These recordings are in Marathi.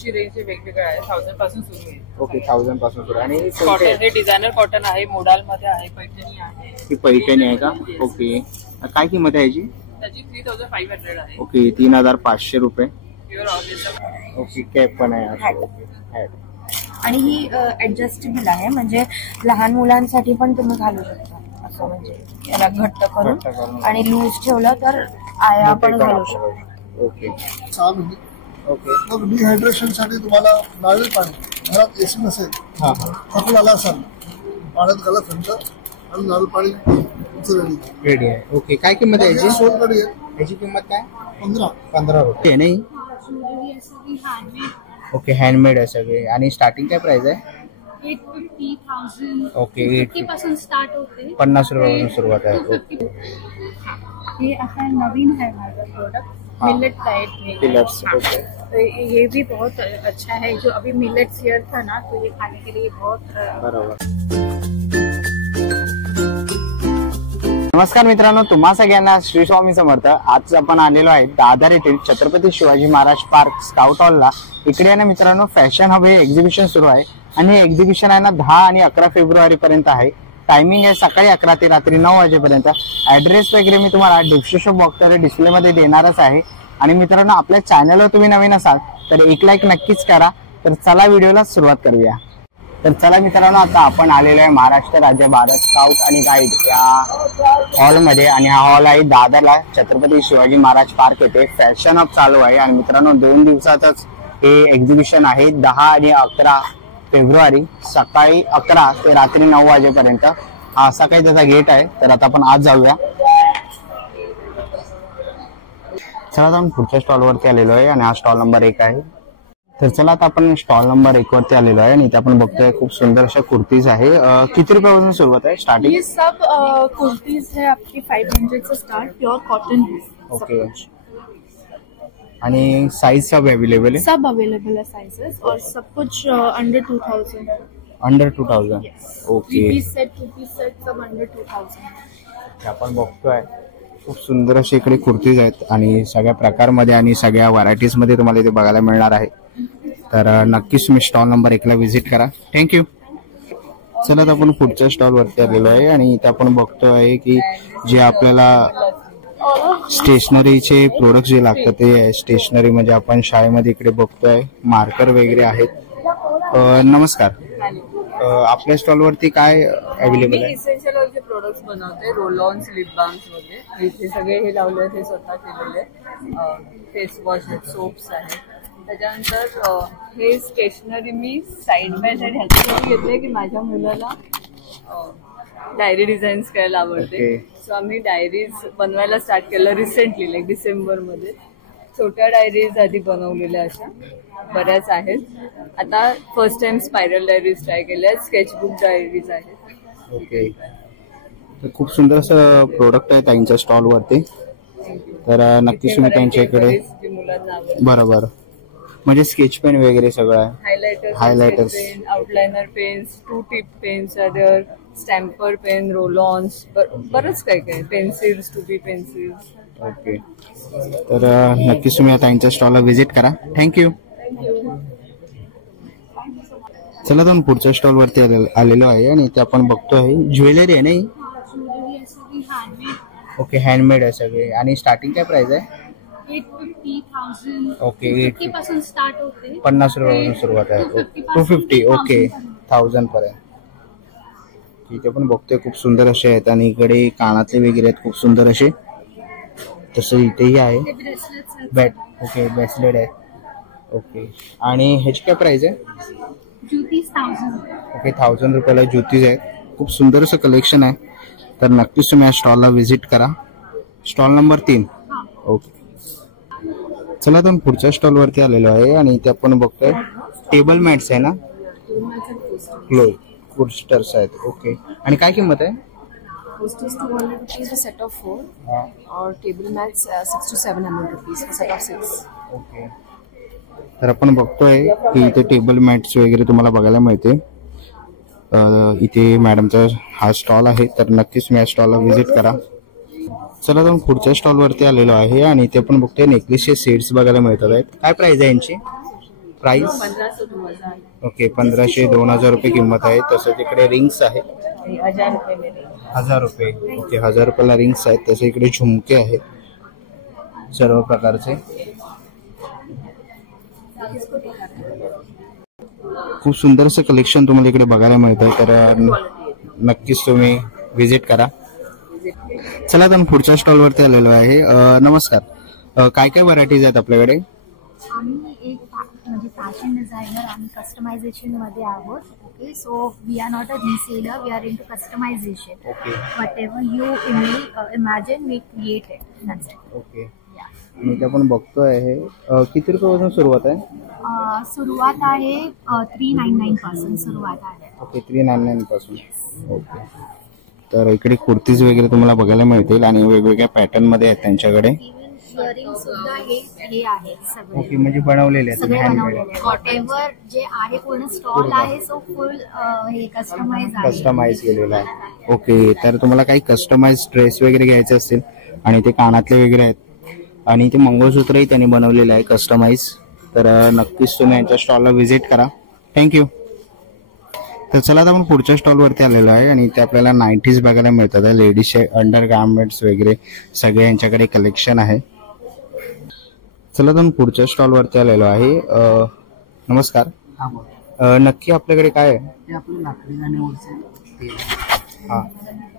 ची रेंज वेगवेगळ्या आहे, 1000 पासून सुरू आहे. ओके 1000 पासून सुरू. आणि कॉटन हे डिझायनर कॉटन आहे, मोडाल मध्ये आहे, पैठणी आहे. ही पैठणी आहे का? ओके. काय किंमत आहे याची? त्याची 3500 आहे. ओके 3500 रुपये. Pure organza. ओके कॅप पण आहे. आणि ही ऍडजस्टेबल आहे, म्हणजे लहान मुलांसाठी पण तुम्ही घालू शकता असं, म्हणजे याला घट्ट करून आणि लूज ठेवलं तर आया पण घालू शकतो. Okay okay. मग डिहायड्रेशन साठी तुम्हाला नारळ पाणी, घरात एसी नसेल, थकून आला असाल, पाण्यात घाला थंड आणि नारळ पाणी रेडी आहे. ओके काय किंमत आहे याची? सोनकढी आहे. याची किंमत काय? 15 रुपये. नाही ओके हँडमेड आहे सगळे. आणि स्टार्टिंग काय प्राइस आहे? 850,000. ओके 50 पासून स्टार्ट होते. 50 रुपयापासून सुरुवात आहे. ओके. ये आता नवीन है हमारा प्रोडक्ट, मिलेट टाइप में. पिलर्स. ओके. तो ये भी बहुत अच्छा है, जो अभी मिलेट सीयर था ना, तो ये खाने के लिए बहुत बरोबर. नमस्कार मित्रांनो, तुम्हा सगळ्यांना श्री स्वामी समर्थ. आज आपण आलेलो आहे दादर येथील छत्रपती शिवाजी महाराज पार्क स्काउट हॉलला. इकडे आहे ना मित्रांनो फॅशन हब हे एक्झिबिशन सुरू आहे आणि हे एक्झिबिशन आहे ना 10 आणि 11 फेब्रुवारी पर्यंत आहे. टायमिंग आहे सकाळी 11 ते रात्री 9 वाजेपर्यंत. ऍड्रेस वगैरे मी तुम्हाला डिस्क्रिप्शन बॉक्समध्ये डिस्प्ले मध्ये देणारच आहे. आणि मित्रांनो आपल्या चॅनलवर तुम्ही नवीन असाल तर एक लाईक नक्कीच करा. तर चला व्हिडिओला सुरुवात करूया. तर चला मित्रांनो आता आपण आलेलो आहे महाराष्ट्र राज्य भारत स्काउट आणि गाईड या हॉलमध्ये. आणि हा हॉल आहे दादरला छत्रपती शिवाजी महाराज पार्क येथे. फॅशन हब चालू आहे आणि मित्रांनो 2 दिवसातच हे एक्झिबिशन आहे. 10 आणि 11 फेब्रुवारी सकाळी 11 ते रात्री 9 वाजेपर्यंत हा असा काही त्याचा गेट आहे. तर आता आपण आज जाऊया. चला आता आपण पुढच्या स्टॉल वरती आलेलो आहे आणि हा स्टॉल नंबर 1 आहे. तर चला आता आपण स्टॉल नंबर 1 वरती आलेलो आहे आणि इथे आपण बघतोय खूप सुंदर अशा कुर्तीज आहे. किती रुपयापासून सुरुवात आहे स्टार्टिंग? ये सब कुर्तीज है आपकी 500 से स्टार्ट, प्योर कॉटन है. ओके. आणि साइज सब अवेलेबल है? सब अवेलेबल है साइजेस, और सब कुछ under 2000. Under 2000. Okay. 3 piece set 2 piece set सब अंडर 2000. आपण बघतोय खूप सुंदर असे इकडे कुर्तीज आहेत आणि सगळ्या प्रकारमध्ये आणि सगळ्या व्हरायटीज मध्ये तुम्हाला इथे बघायला मिळणार आहे. तर नक्कीच तुम्ही स्टॉल नंबर 1 ला व्हिजिट करा. थँक्यू. चला तर आपण पुढच्या स्टॉल वरती आलेलो आहे आणि इथे आपण बघतोय की जे आपल्याला स्टेशनरीचे प्रोडक्ट जे लागतात ते स्टेशनरी म्हणजे आपण शाळेमध्ये इकडे बघतोय मार्कर वगैरे आहेत. नमस्कार. आपल्या स्टॉल वरती काय अवेलेबल आहे? इसेन्शियल ऑइलचे प्रोडक्ट्स बनवते, रोल ऑन, लिप बाम्स वगैरे. इथे सगळे हे लावले ते स्वतः केलेले. फेस वॉश आहेत, सोप्स आहेत. त्याच्यानंतर हे स्टेशनरी मी साईड बाय साईड ह्याच्यासाठी घेतले की माझ्या मुलाला डायरी डिझाईन्स करायला आवडते. सो आम्ही डायरीज बनवायला स्टार्ट केलं रिसेंटली, लाईक डिसेंबरमध्ये. छोट्या डायरीज आधी बनवलेल्या अशा बऱ्याच आहेत. आता first time spiral diaries try केल्या, स्केचबुक डायरीज आहेत. ओके. तर खूप सुंदर असं प्रोडक्ट आहे त्यांच्या स्टॉल वरती. तर नक्कीच तुम्ही त्यांच्या इकडे बरोबर म्हणजे स्केच पेन वगैरे सगळं आहे. Highlighters, outliner pens, 2 tip pens, other stamper pen, roll ons, बरंच काय काय, पेन्सिल्स, 2B पेन्सिल्स. ओके. तर नक्कीच तुम्ही त्यांच्या स्टॉलला व्हिजिट करा. थँक्यू. चला तर पुढच्या स्टॉल वरती आलेलो आहे आणि ते आपण बघतोय ज्वेलरी आहे नाही. ओके हँडमेड आहे सगळे. आणि स्टार्टिंग काय प्राइस आहे? 850,000. ओके 50 पासून स्टार्ट होते. 50 रुपयापासून सुरुवात आहे. 250. ओके 1000 पर्यंत. ठीक आहे. पण बघतोय खूप सुंदर असे आहेत आणि इकडे कानातले वगैरे आहेत खूप सुंदर असे. तसं इथेही आहे. ओके ब्रेसलेट आहे. ओके. आणि ह्याची काय प्राइस आहे? जुतीज 1000. ओके 1000 रुपयाला जुतीज आहेत. खूप सुंदर असं कलेक्शन आहे. तर नक्कीच तुम्ही या स्टॉलला व्हिजिट करा. Stall number 3. ओके. चला तर पुढच्या स्टॉल वरती आलेलो आहे आणि इथे आपण बघतोय टेबल मॅट्स आहे ना, कोस्टर्स आहेत. ओके. आणि काय किंमत आहे? Coasters 200 rupees a set of 4, or table mats 600 to 700 rupees a set of 6. Okay. तर आपण बघतोय की इथे टेबल मॅट्स वगैरे तुम्हाला बघायला मिळते. इथे मॅडमचा हा स्टॉल आहे. तर नक्कीच तुम्ही या स्टॉलला व्हिजिट करा. चला तर पुढच्या स्टॉल वरती आलेलो आहे आणि इथे आपण बघतोय नेकलेसचे सेट्स बघायला मिळतात आहेत. काय प्राइस आहे यांची? प्राइस 1500 2000 ओके 1500 2000 रुपये किंमत आहे. तसंच इकडे रिंग्स आहे 1000 रुपये मेरे 1000 रुपये. ओके 1000 रुपयाला रिंग्स आहेत. तसे इकडे झुमके आहेत सर्व प्रकारचे. खूप सुंदर असं कलेक्शन तुम्हाला इकडे बघायला मिळतंय. तर नक्कीच तुम्ही व्हिजिट करा. चला तर पुढच्या स्टॉल वरती आलेलो आहे. नमस्कार, काय काय व्हरायटीज आहेत आपल्याकडे? आम्ही एक म्हणजे फॅशन डिझायनर आणि कस्टमायझेशन मध्ये आहोत. Okay, so we are not a reseller, we are into customization. Okay whatever you imagine we create it. That's it. Okay, मी ते आपण बघतोय हे किती रुपयापासून सुरुवात आहे? सुरुवात आहे 399 पासून सुरुवात आहे. ओके 399 पासून. ओके, तर इकडे कुर्तीज वगैरे तुम्हाला बघायला मिळतील आणि वेगवेगळ्या पॅटर्न मध्ये आहेत त्यांच्याकडे. इयरिंग सुद्धा हे आहे सगळे. ओके, म्हणजे बनवलेले आहेत सगळे हँडमेड. बनवलेले वॉट एव्हर जे आहे पूर्ण स्टॉल आहे सो फुल हे कस्टमाइज आहे. कस्टमाइज केलेलं आहे. ओके, तर तुम्हाला काही कस्टमाइज ड्रेस वगैरे घ्यायचे असतील आणि ते कानातले वगैरे आहेत आणि ते मंगळसूत्रही त्यांनी बनवलेलं आहे कस्टमाइज, तर नक्कीच तुम्ही यांच्या स्टॉलला व्हिजिट करा. थँक्यू. तर चला आता आपण पुढच्या स्टॉलवरती आलेलो आहे आणि ते आपल्याला 90s बघायला मिळतात. लेडीजचे अंडर गार्मेंट्स वगैरे सगळे यांच्याकडे कलेक्शन आहे. चला तर आपण पुढच्या स्टॉलवरती आलेलो आहे. नमस्कार, नक्की आपल्याकडे काय आहे? ते आपलं लाकडी गाण्यावरचे तेल. हा,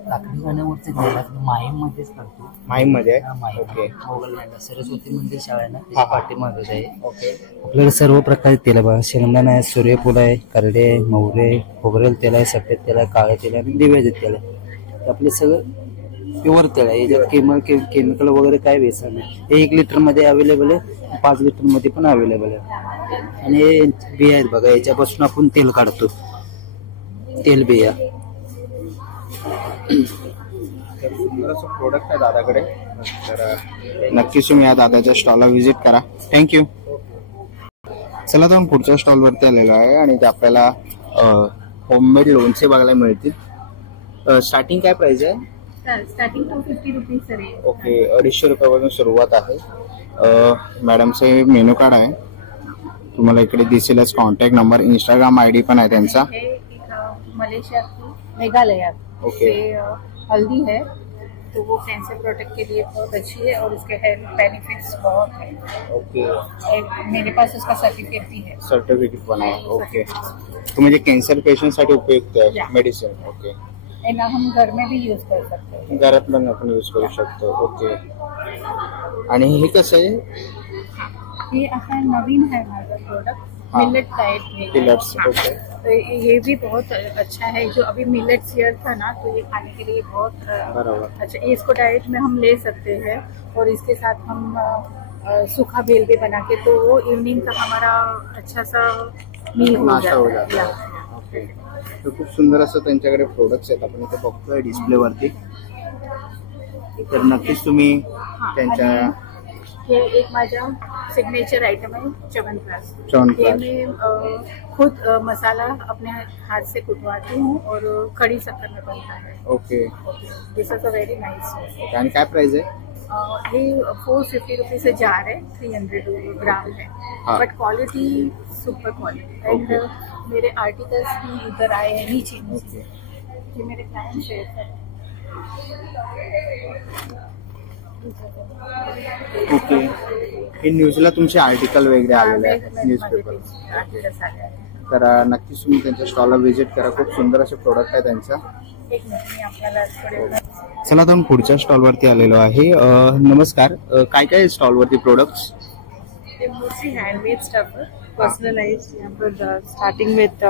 लाकडी गाण्यावरचे तेल आपलं माहीम मध्येच करतो. माहीम मध्ये माहीम ओके. मोगल लँड सरस्वती मंदिर शाळा आहे ना हा. त्याच्या पाठीमागेच आहे. ओके, आपल्याकडे सर्व प्रकारचे तेल आहे बघा. शेंगदाणा आहे, सूर्यफूल आहे, करडे आहे, मोहरे आहे, खोबरेल तेल आहे, सफेद तेल आहे, काळे तेल आहे आणि दिव्याचे तेल आहे. आपले सगळं प्युअर तेल आहे. याच्यात केमिकल वगैरे काय व्यसन नाही. हे 1 लिटर मध्ये अवेलेबल आहे, 5 लिटर मध्ये पण अवेलेबल आहे. आणि हे बिया आहेत बघा, याच्यापासून आपण तेल काढतो, तेल बिया. सुंदर असं प्रोडक्ट आहे दादाकडे, तर नक्कीच तुम्ही या दादाच्या स्टॉलला व्हिजिट करा. थँक्यू. चला तर पुढच्या स्टॉलवरती आलेलो आहे आणि ते आपल्याला होममेड लोणचे बघायला मिळतील. स्टार्टिंग काय प्राइस आहे? Starting 250 rupees sir. ओके, 250 रुपयापासून सुरुवात आहे. मॅडमचे मेनू कार्ड आहे, तुम्हाला इकडे दिसेलच. कॉन्टॅक्ट नंबर, इंस्टाग्राम ID पण आहे त्यांचा. मलेशिया मेघालय ओके, हल्दी है तो वो कैंसर प्रोटेक्ट के लिए बहुत अच्छी है और उसके हेल्थ बेनिफिट्स बहुत है. ओके, मेरे पास उसका सर्टिफिकेट भी है. सर्टिफिकेट पण आहे. ओके, तो म्हणजे कॅन्सर पेशंट साठी उपयुक्त आहे मेडिसिन. ओके, हम घर में भी यूज कर सकते हैं. घरात पण आपण यूज करू शकतो. ओके, आणि हे कसं आहे? ये आता नवीन है हमारा प्रोडक्ट, मिलेट टाइप में. पिलट्स. ओके, तो ये भी बहुत अच्छा है. जो अभी मिलेट्स ईयर था ना, तो ये खाने के लिए बहुत बराबर. अच्छा. इसको डाइट में हम ले सकते हैं और इसके साथ हम सूखा भेल भी बना के, तो वो इवनिंग का हमारा अच्छा सा मील हो नाश्ता हो जाता जाता है. ओके, तर खूप सुंदर असं त्यांच्याकडे प्रोडक्ट्स आहेत, आपण इथे बघतोय डिस्प्ले वरती. तर नक्कीच तुम्ही त्यांच्या ये एक माझा सिग्नेचर आइटम है च्यवनप्राश. च्यवनप्राश. ये मैं खुद मसाला अपने हाथ से कुटवाती हूँ और खड़ी शक्कर में बनता है. Okay, this is a very nice. आणि काय प्राइस आहे? ये 450 रुपीज से जार है, 300 ग्राम है. हाँ. But quality super quality. End मेरे आर्टिकल्स भी इधर आए हैं नीचे. ओके, ये मेरे क्लाइंट शेयर करें. ओके, हे न्यूजला तुमचे आर्टिकल वगैरे आलेले आहेत न्यूजपेपर. आर्टिकल्स आले हैं. तर नक्कीच तुम्ही त्यांच्या स्टॉलला व्हिजिट करा. खूप सुंदर असे प्रोडक्ट आहे त्यांचा. एक मिनिट मी आपल्याला थोडे. चला तर पुढच्या स्टॉलवरती आलेलो आहे. नमस्कार, काय काय स्टॉलवरती products? Mostly handmade stuff, personalized. यहाँ पर starting with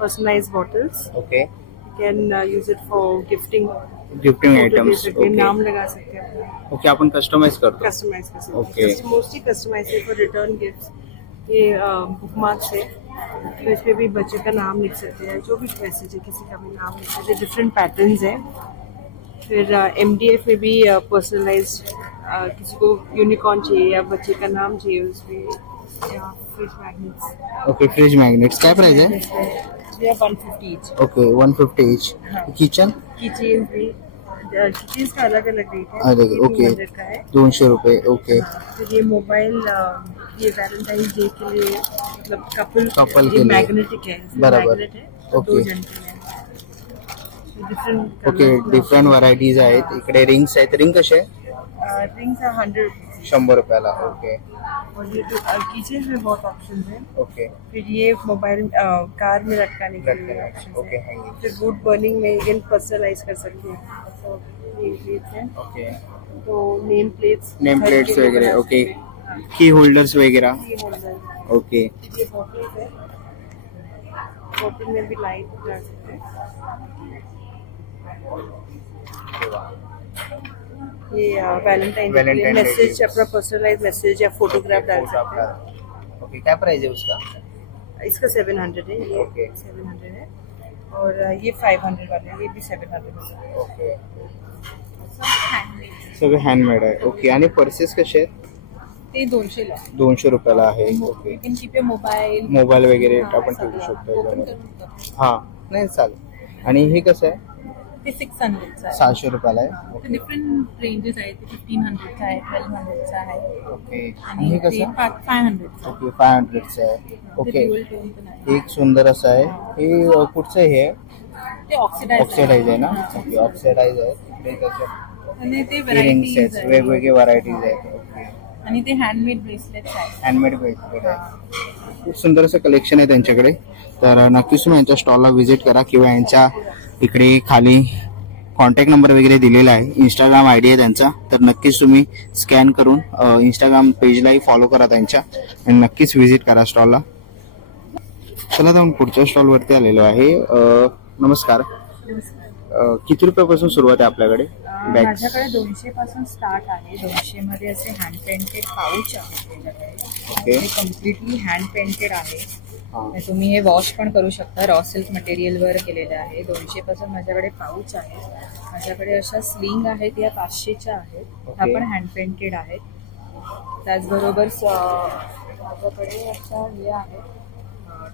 personalized bottles. Okay, you can use it for gifting items. Okay, नाम लगा सकते हैं. ओके, आपण कस्टमाइज करतो. कस्टमाइज कर सकते ओके. हैं. मोस्टली कस्टमाइज है फॉर रिटर्न गिफ्ट्स. ये बुकमार्क्स है, तो इस पे भी बच्चे का नाम लिख सकते हैं, जो भी मैसेज है किसी का भी नाम लिख सकते हैं. डिफरेंट पैटर्न्स है. फिर MDF में भी पर्सनलाइज, किसी को यूनिकॉर्न चाहिए या बच्चे का नाम चाहिए उसमें. Fridge magnets. Okay, fridge magnets काय प्राइस आहे? ये 150 each. Okay, 150 each. Kitchen kitchen भी, किचन का अलग अलग रेट है. अलग. ओके, 200 का है. 200 रुपये. ओके, फिर ये मोबाइल, ये वैलेंटाइन डे के लिए मतलब कपल Couple के लिए। मैग्नेटिक है, बराबर। magnet है, तो Okay. 2 जन के लिए डिफरेंट ओके डिफरंट व्हरायटीज आहेत. इकडे रिंग्स आहेत. रिंग कसे आहे? रिंग्स है 100 रुपीज 100 रुपयाला. ओके और ये जो किचन में बहुत ऑप्शन है. ओके फिर ये मोबाइल कार में लटकाने के लिए ऑप्शन ओके है. हँगिंग. फिर वुड बर्निंग में इवन पर्सनलाइज कर सकते हैं. तो नेम प्लेट्स हैं, ओके तो नेम प्लेट्स वगैरे. ओके की होल्डर्स वगैरे. होल्डर. ओके ये बॉटल्स है, बॉटल में भी लाइट लगा सकते हैं. ये Valentine Valentine Day message, gifts. अपना पर्सनलाइज मैसेज या फोटोग्राफ डाल सकते हैं. ओके क्या प्राइस है उसका? इसका 700 है, ये Okay. 700 है. और ये 500 वाले हैं, ये भी 700 है. ओके सगळे हँडमेड आहे. ओके आणि पर्सेस कसे आहेत? ते 200 ला. 200 रुपयाला आहे. Okay you can keep your mobile. Mobile वगैरे हा, आपण सगळं. ठेवू शकतो ओपन याच्यामध्ये. करून टाकू. हा नाही चालेल. आणि हे कसं आहे? ते 600 चा आहे. 700 रुपयाला आहे. ते ओके डिफरंट रेंजेस आहेत. 1500 चा आहे, 1200 चा आहे. ओके आणि आणि हे ते कसं? 500 चा. ओके 500चं आहे. ओके ड्युअल टोन पण आहे. एक सुंदर असं आहे. हे कुठचं हे ते ऑक्सिडाइज ऑक्सिडाइज आहे ना? ओके ऑक्सिडाइज आहे. ते कसं आणि ते रिंग्स व्हरायटीज आहेत. आहेत. वेगवेगळे व्हरायटीज आहेत. ओके आणि ते हँडमेड ब्रेसलेट्स आहेत. हँडमेड वेगवेगळे आहे. खूप सुंदर असं कलेक्शन आहे त्यांच्याकडे. तर नक्कीच तुम्ही यांच्या स्टॉलला व्हिजिट करा किंवा यांच्या इकडे खाली कॉन्टॅक्ट नंबर वगैरे दिलेला आहे. इंस्टाग्राम आयडी आहे त्यांचा, तर नक्कीच तुम्ही स्कॅन करून इंस्टाग्राम पेजलाही फॉलो करा त्यांच्या आणि नक्कीच व्हिजिट करा स्टॉलला. चला तर पुढच्या स्टॉलवरती आलेलो आहे. नमस्कार. किती रुपयापासून सुरुवात आहे आपल्याकडे बॅग? माझ्याकडे 200 पासून स्टार्ट आहे. 200 मध्ये असे हँड पेंटेड पाऊच आहे. ओके कम्प्लिटली हँड पेंटेड आहे. हा. तुम्ही हे वॉश पण करू शकता. रॉ सिल्क मटेरियलवर केलेलं आहे. 200 पासून माझ्याकडे पाऊच आहे. माझ्याकडे अशा स्लिंग आहेत, या 500च्या आहेत. ह्या पण हँड पेंटेड आहेत. त्याचबरोबर माझ्याकडे अशा हे आहेत,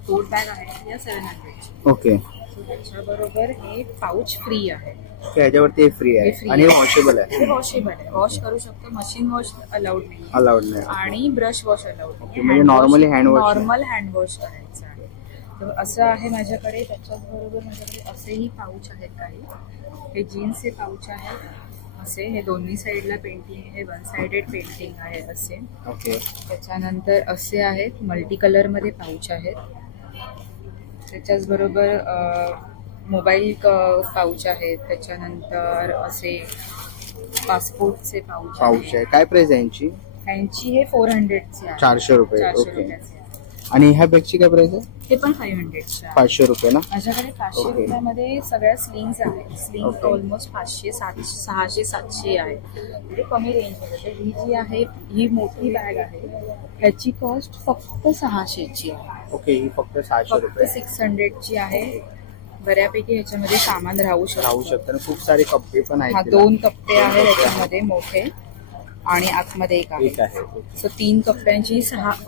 टोट बॅग आहेत, या 700ची. ओके त्याच्याबरोबर हे पाऊच फ्री आहे. ह्याच्यावरती फ्री हे आहे free आणि आहे. वॉशेबल आहे. हे वॉशेबल आहे. वॉश करू शकतो. मशीन वॉश अलाउड नाही अलाउड नाही. आणि ब्रश वॉश अलाउड ओके, म्हणजे normally hand wash. Normal hand wash करायचं आहे. तर असं आहे माझ्याकडे. त्याच्याचबरोबर माझ्याकडे असेही पाऊच आहेत काही. हे जीन्सचे पाऊच आहेत असे. हे दोन्ही साईडला पेंटिंग आहे. वन साइडेड पेंटिंग आहे असे. ओके त्याच्यानंतर असे आहेत, मल्टी कलर मध्ये पाऊच आहेत. त्याच्याच बरोबर मोबाईल पाऊच आहेत. त्याच्यानंतर असे पासपोर्टचे पाऊच पाऊच आहे. काय प्राइस आहे यांची? त्यांची हे 400चे आहे. 400 रुपये. 400 ओके रुपयाचे आहे. आणि ह्या बॅगची काय प्राइस आहे? हे पण 500चे आहे. 500 रुपये ना? माझ्याकडे 500 ओके. रुपयामध्ये सगळ्या स्लिंग्स आहेत. Sling okay. ऑलमोस्ट 500, 600, 700 आहे. म्हणजे कमी रेंजमध्ये. ही जी आहे ही मोठी बॅग आहे. ह्याची कॉस्ट फक्त 600ची आहे. ओके ही फक्त 600 फक्त रुपये 600ची आहे. बऱ्यापैकी ह्याच्यामध्ये सामान राहू राहू शकतं. खूप सारे कप्पे पण हा आहेत. 2 कप्पे आहेत याच्यामध्ये मोठे आणि आतमध्ये एक एक आहे. आहे. सो 3 कप्प्यांची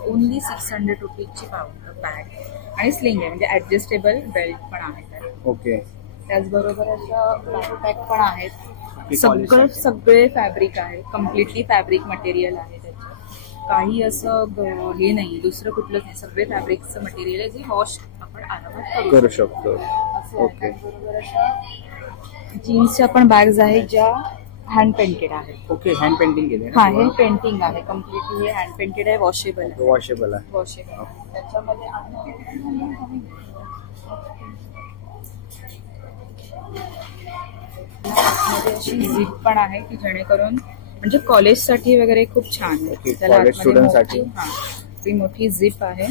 ओनली 600 रुपीजची बॅग आणि स्लिंग आहे. म्हणजे ऍडजस्टेबल बेल्ट पण आहे त्यात. ओके त्याचबरोबर अशा बॅकपॅक पण आहेत. ती quality. सगळे फॅब्रिक आहे. कम्प्लिटली फॅब्रिक मटेरियल आहे त्याच्यात. काही असं हे नाही, दुसरं कुठलंच नाही. सगळे फॅब्रिकचं मटेरियल आहे जे वॉश आपण आरामात करू शकतो. असं आहे. ओके. त्याचबरोबर अशा जीन्सच्या पण बॅग्स आहेत ज्या हँड पेंटेड आहेत. ओके हँड पेंटिंग केले हा हे पेंटिंग आहे. कम्प्लिटली हे हँड पेंटेड आहे. वॉशेबल आहे. वॉशेबल आहे. वॉशेबल त्याच्यामध्ये अशी झिप पण आहे की जेणेकरून म्हणजे कॉलेजसाठी वगैरे खूप छान आहे. ओके, त्याला college आतमध्ये student साठी. मोठी- हा ती मोठी झिप आहे.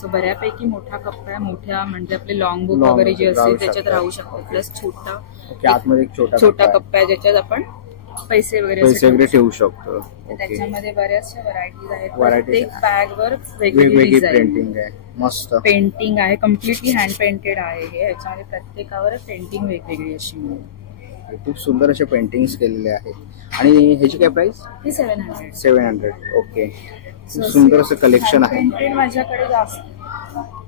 सो बऱ्यापैकी मोठा कप्पा मोठ्या म्हणजे आपले लॉंग बुक Long वगैरे जे book राहू असते त्याच्यात शकतात. राहू शकतो. प्लस छोटा ओके आतमध्ये एक छोटा छोटा कप्पा कप्पा आहे ज्याच्यात आपण पैसे वगैरे आहे. असे पैसे वगैरे ठेवू ठेवू शकतो. शकतो. ओके त्याच्यामध्ये बऱ्याचशा व्हरायटीज आहेत. Varieties प्रत्येक बॅगवर वेगवेगळी वेगवेगळी डिझाईन पेंटिंग आहे. मस्त. पेंटिंग आहे. कम्प्लिटली हँड पेंटेड आहे हे. याच्यामध्ये प्रत्येकावर पेंटिंग वेगवेगळी अशी मिळेल. खूप सुंदर असे पेंटिंग्स केलेले आहेत. आणि ह्याची काय प्राइस? हे 700. 700. ओके खूप सुंदर असं कलेक्शन आहे. पेंटेड माझ्याकडे जास्त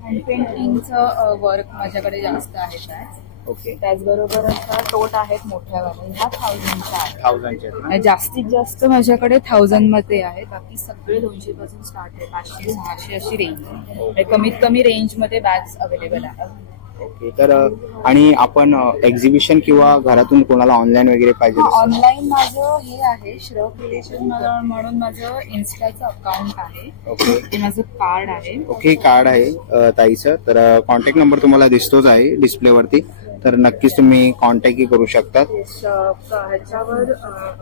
हँड पेंटिंगचं वर्क माझ्याकडे जास्त आहे. काय ओके त्याचबरोबर अशा टोट आहेत मोठ्यावाल्या, ह्या 1000च्या आहेत. 1000चे आहेत ना? आणि जास्तीत जास्त माझ्याकडे 1000 मध्ये आहे, बाकी सगळे 200 पासून स्टार्ट आहे. 500 600 अशी रेंज आहे. कमीत कमी रेंज मध्ये बॅग्स अवेलेबल आहेत. ओके. तर आणि आपण एक्झिबिशन किंवा घरातून कोणाला ऑनलाईन वगैरे पाहिजे असेल? ऑनलाईन माझं हे आहे, श्रफ रिलेशन म्हणून माझं इन्स्टाचं अकाउंट आहे. ओके. ते माझं कार्ड आहे. ओके, कार्ड आहे ताईचं. तर कॉन्टॅक्ट नंबर तुम्हाला दिसतोच आहे डिस्प्लेवरती, तर नक्कीच तुम्ही कॉन्टॅक्टही करू शकता. ह्याच्यावर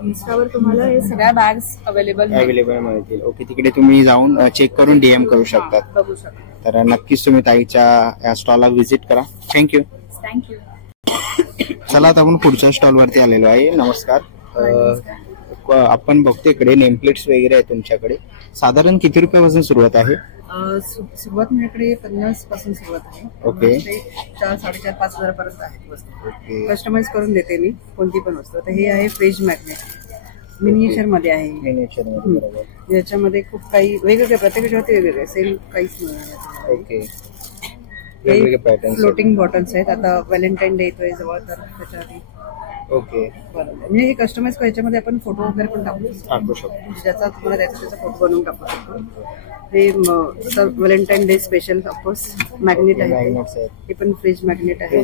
इन्स्टावर तुम्हाला हे सगळ्या बॅग्स अवेलेबल मिळतील. ओके, तिकडे तुम्ही जाऊन चेक करून DM करू शकता. बघू शकता. तर नक्कीच तुम्ही ताईच्या या स्टॉलला व्हिजिट करा. थँक्यू. चला आता आपण पुढच्या स्टॉल वरती आलेलो आहे. नमस्कार. आपण बघतो इकडे नेमप्लेट्स वगैरे आहे तुमच्याकडे. साधारण किती रुपयापासून सुरुवात आहे? सुरुवात माझ्याकडे 50 पासून सुरुवात आहे. ओके. 4,500-5,000 पर्यंत आहे वस्तू. ओके. कस्टमाइज करून देते मी कोणती पण वस्तू. तर हे आहे फ्रीज मॅग्नेट, मिनिएचर मध्ये आहे. मिनिएचर मध्ये, बरोबर. याच्यामध्ये खूप काही वेगवेगळे, प्रत्येकाच्यावरती वेगवेगळे, सेम काहीच नाही. ओके. वेगवेगळे पॅटर्न, फ्लोटिंग बॉटल्स आहेत. आता व्हॅलेंटाईन डे येतोय जवळ, तर त्याच्यासाठी ओके म्हणजे हे कस्टमाइज याच्यामध्ये आपण फोटो वगैरे पण टाकू शकतो. ज्याचा तुम्हाला द्यायचा त्याचा फोटो बनवून टाकू शकतो. हे Valentine day special of course magnet आहे. हे पण फ्रीज मॅग्नेट आहे.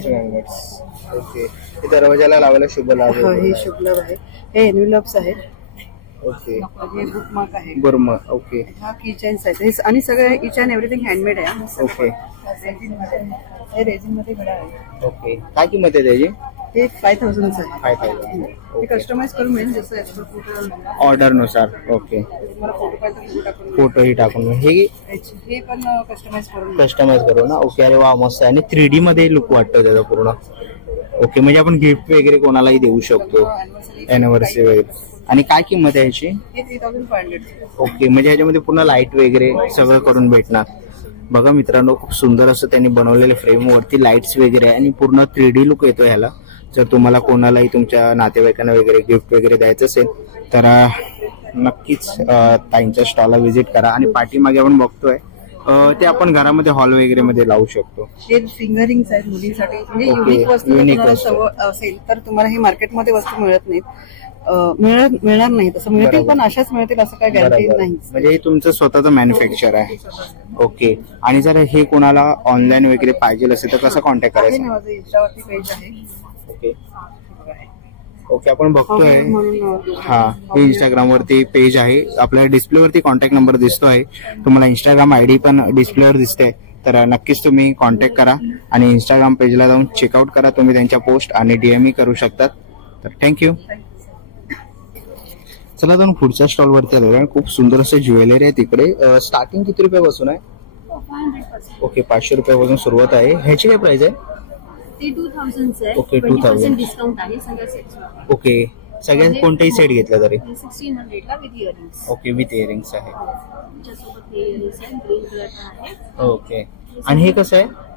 ओके. हे दरवाजाला लावायला शुभ लाभ. हे शुभ लाभ आहे. हे एन्व्हलप्स आहेत. ओके. हे बुकमार्क आहे. बरोबर. ओके. हा की चेन्स आहेत आणि सगळे इच अँड एव्हरीथिंग हँडमेड आहे. ओके. हे रेझिन मध्ये घडा आहे. ओके. काय किंमत आहे त्याची? हे 5,000 आहे. 5,000. हे कस्टमाइज करून मिळेल जसं याचं फोटो ऑर्डर नुसार. ओके. तुम्हाला फोटो पाहिजे फोटो टाकून फोटोही टाकून हे पण कस्टमाइज करू ना. ओके. अरे वा, मस्त. आणि 3D मध्ये लुक वाटतं त्याचा पूर्ण. ओके. म्हणजे आपण गिफ्ट वगैरे कोणालाही देऊ शकतो, अॅनिव्हर्सरी वगैरे. आणि काय किंमत आहे याची? 3,500. ओके. म्हणजे ह्याच्यामध्ये पूर्ण लाईट वगैरे सगळं करून भेटणार. बघा मित्रांनो, खूप सुंदर असं त्यांनी बनवलेले फ्रेम वरती लाईट्स वगैरे आहे आणि पूर्ण 3D लुक येतो ह्याला. जर तुम्हाला कोणालाही तुमच्या नातेवाईकांना वगैरे गिफ्ट वगैरे द्यायचं असेल तर नक्कीच ताईंच्या स्टॉलला व्हिजिट करा. आणि पाठीमागे आपण बघतोय ते आपण घरामध्ये हॉल वगैरे मध्ये लावू शकतो. हे फिंगरिंग्स आहेत मुलींसाठी. म्हणजे युनिक वस्तू असेल तर तुम्हाला हे मार्केटमध्ये वस्तू मिळत नाहीत, मिळणार नाही. तसं मिळतील पण अशाच मिळतील असं काही गॅरंटी नाही. म्हणजे हे तुमचं स्वतःचं मॅन्युफॅक्चर आहे. ओके. आणि जर हे कोणाला ऑनलाईन वगैरे पाहिजे असेल तर कसं कॉन्टॅक्ट करायचं? माझं इंस्टावरती पेज आहे. ओके. ओके. आपण बघतोय हा, हे इंस्टाग्राम वरती पेज आहे. आपल्या डिस्प्लेवरती कॉन्टॅक्ट नंबर दिसतो आहे. तुम्हाला इंस्टाग्राम ID पण डिस्प्लेवर दिसते. तर नक्कीच तुम्ही कॉन्टॅक्ट करा आणि इंस्टाग्राम पेजला जाऊन चेकआउट करा. तुम्ही त्यांच्या पोस्ट आणि DM करू शकतात. तर थँक्यू. चला जाऊन पुढच्या स्टॉल वरती आलेलो आहे. खूप सुंदर असं ज्वेलरी आहे तिकडे. स्टार्टिंग किती रुपयापासून आहे? ओके. 500 रुपयापासून सुरुवात आहे. ह्याची काय प्राइस आहे? ते 2,000 आहे. ओके. 2,000 डिस्काउंट आहे सगळ्या सेट्सवर. ओके. सगळ्यात कोणताही सेट घेतला तरी? 1,600 ला with earrings. Okay. With earrings आहे. त्याच्यासोबत हे इयरिंग्स आहे, ग्रीन कलर आहे. ओके. आणि हे कसं आहे?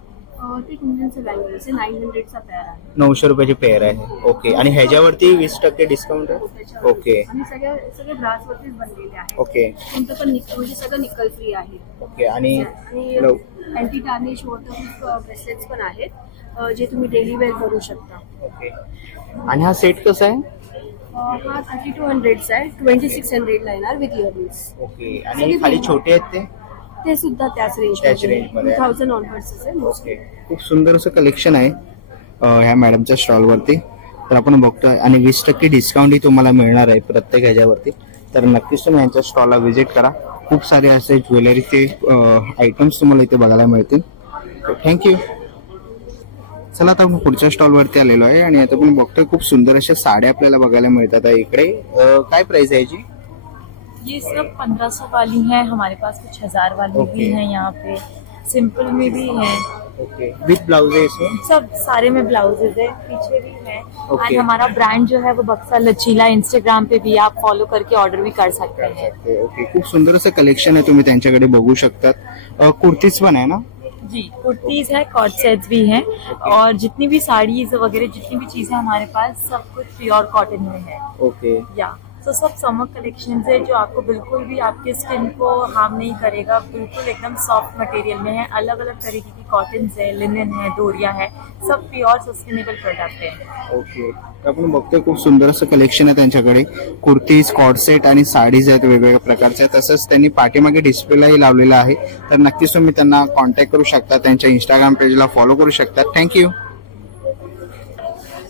ते कुंदनचं बँगल्स आहे. 900चा पेअर आहे. 900 रुपयाची पेअर आहे. ओके. आणि ह्याच्यावरती 20% डिस्काउंट आहे? ओके. आणि सगळे ब्रासवरतीच बनलेले आहे. ओके. कोणतं पण म्हणजे सगळं निकल फ्री आहे. ओके. आणि अँटी टार्निश वॉटरप्रूफ ब्रेसलेट्स पण आहेत जे तुम्ही डेली वेअर करू शकता. ओके. आणि हा सेट कसा आहे? हा 3,200चा आहे. 2,600 ला येणार विथ इयरिंग्स. ओके. आणि खाली छोटे आहेत ते सुद्धा त्याच रेंजमध्ये 2,000 ऑनवर्ड्स आहे. ओके. खूप सुंदर असं कलेक्शन आहे ह्या मॅडमच्या स्टॉल वरती. तर आपण बघतोय आणि 20% डिस्काउंटही तुम्हाला मिळणार आहे प्रत्येक ह्याच्यावरती. तर नक्कीच तुम्ही यांच्या स्टॉलला व्हिजिट करा. खूप सारे असे ज्वेलरीचे आयटम्स तुम्हाला इथे बघायला मिळतील. थँक्यू. चला आता आपण पुढच्या स्टॉल वरती आलेलो आहे आणि आता आपण बघतोय खूप सुंदर अशा साड्या आपल्याला बघायला मिळतात इकडे. काय प्राइस आहे याची? ये सब 1500 वाली है. हमारे पास कुछ 1000 वाली भी है. यहाँ पे सिंपल में भी है. ओके. विथ ब्लाउज है इसमें? सब सारे में ब्लाउजेज है, पीछे भी है. और हमारा ब्रांड जो है वो बक्सा लचीला. इंस्टाग्राम पे भी आप फॉलो करके ऑर्डर भी कर सकते हैं. ओके. खूप सुंदर असं कलेक्शन आहे, तुम्ही त्यांच्याकडे बघू शकतात. कुर्तीज पण आहे ना? जी, कुर्तीज है, कॉट सेट्स भी हैं और जितनी भी साड़ीज वगैरह जितनी भी चीजें हमारे पास सब कुछ प्योर कॉटन में है. ओके. या तो सब समर कलेक्शन है जो आपको बिल्कुल भी आपके स्किन को हार्म नहीं करेगा, बिल्कुल एकदम सॉफ्ट मटेरियल में है। अलग अलग तरीके की कॉटन है, लिनन है, डोरिया है, सब प्युअर सस्टेनेबल प्रोडक्ट है। ओके, आपण बघतोय खूप सुंदर असं कलेक्शन आहे त्यांच्याकडे। कुर्तीज, कॉर्ड सेट आणि साडीज आहेत वेगवेगळ्या प्रकारच्या। तसंच त्यांनी पाठीमागे डिस्प्लेलाही लावलेला आहे, तर नक्कीच तुम्ही त्यांना कॉन्टॅक्ट करू शकता, त्यांच्या इंस्टाग्राम पेजला फॉलो करू शकता। थँक्यू।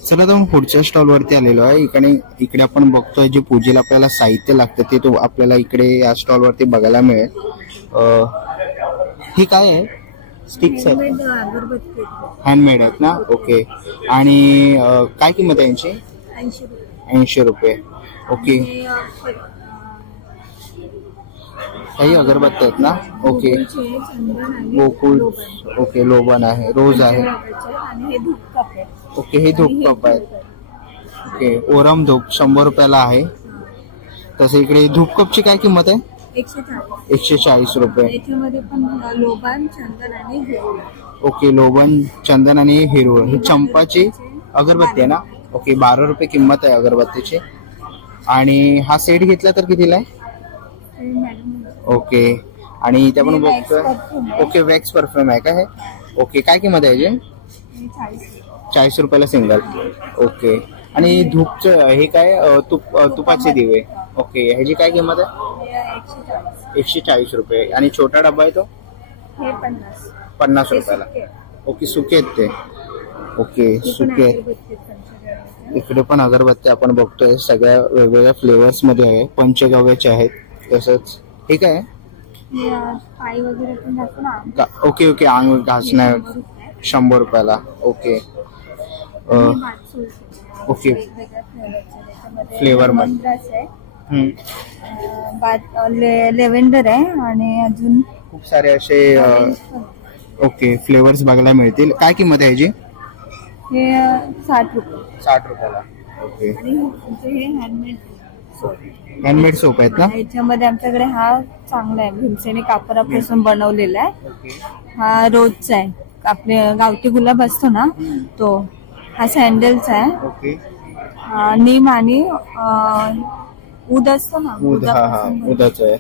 चला तर पुढच्या स्टॉल वरती आलेलो आहे। इकडे आपण बघतोय जे पूजेला आपल्याला साहित्य लागतं ते तो आपल्याला इकडे या स्टॉल वरती बघायला मिळेल। ही काय आहे? स्टिक्स आहेत, हँडमेड आहेत ना? ओके, आणि काय किंमत आहे यांची? 80 रुपये। ओके, काही अगरबत्ती आहेत ना? ओके, गोकुळ, ओके, लोबन आहे, रोज आहे, ओके, हे धूप कप आहे, ओके, ओरम धूप 100 रुपयाला आहे। तसे इकडे धूप कपची काय किंमत आहे? 140 रुपये। लोबन, चंदन आणि हिरवळ। ओके, लोबन, चंदन आणि हिरवळ ही चंपाची अगरबत्ती आहे ना? ओके, 12 रुपये किंमत आहे अगरबत्तीची। आणि हा सेट घेतला तर कितीला आहे? ओके, आणि इथे आपण बघतोय, ओके, वॅक्स परफ्यूम आहे का हे? ओके, काय किंमत आहे याची? 40 रुपयाला सिंगल। ओके, आणि धूपचं हे काय? तुपाचे दिवे, ओके, ह्याची काय किंमत आहे? 140 रुपये। आणि छोटा डब्बा आहे तो 50 रुपयाला। ओके, सुके आहेत ते, ओके, सुके। इकडे पण अगरबत्ती आपण बघतोय, सगळ्या वेगवेगळ्या फ्लेवर्स मध्ये आहे, पंचगव्याचे आहेत। तसंच हे काय? पाय वगैरे पण घासतो ना? ओके, ओके, अंग घासण्या 100 रुपयाला। ओके, ओके, फ्लेवर मध्ये लेव्हेंडर आहे आणि अजून खूप सारे असे ओके फ्लेवर्स बघायला मिळतील। काय किंमत आहे याची? हे 60 रुपये। 60 रुपयाला। ओके, आणि हे हँडमेड सोप आहेत ना? याच्यामध्ये आमच्याकडे हा चांगला आहे, भीमसेनी कापरापासून बनवलेला आहे। हा रोजचा आहे, आपले गावठी गुलाब असतो ना तो। हा सँडलचा आहे। ओके, नीम आणि उद असतो ना, उद, हा, उदाचं आहे।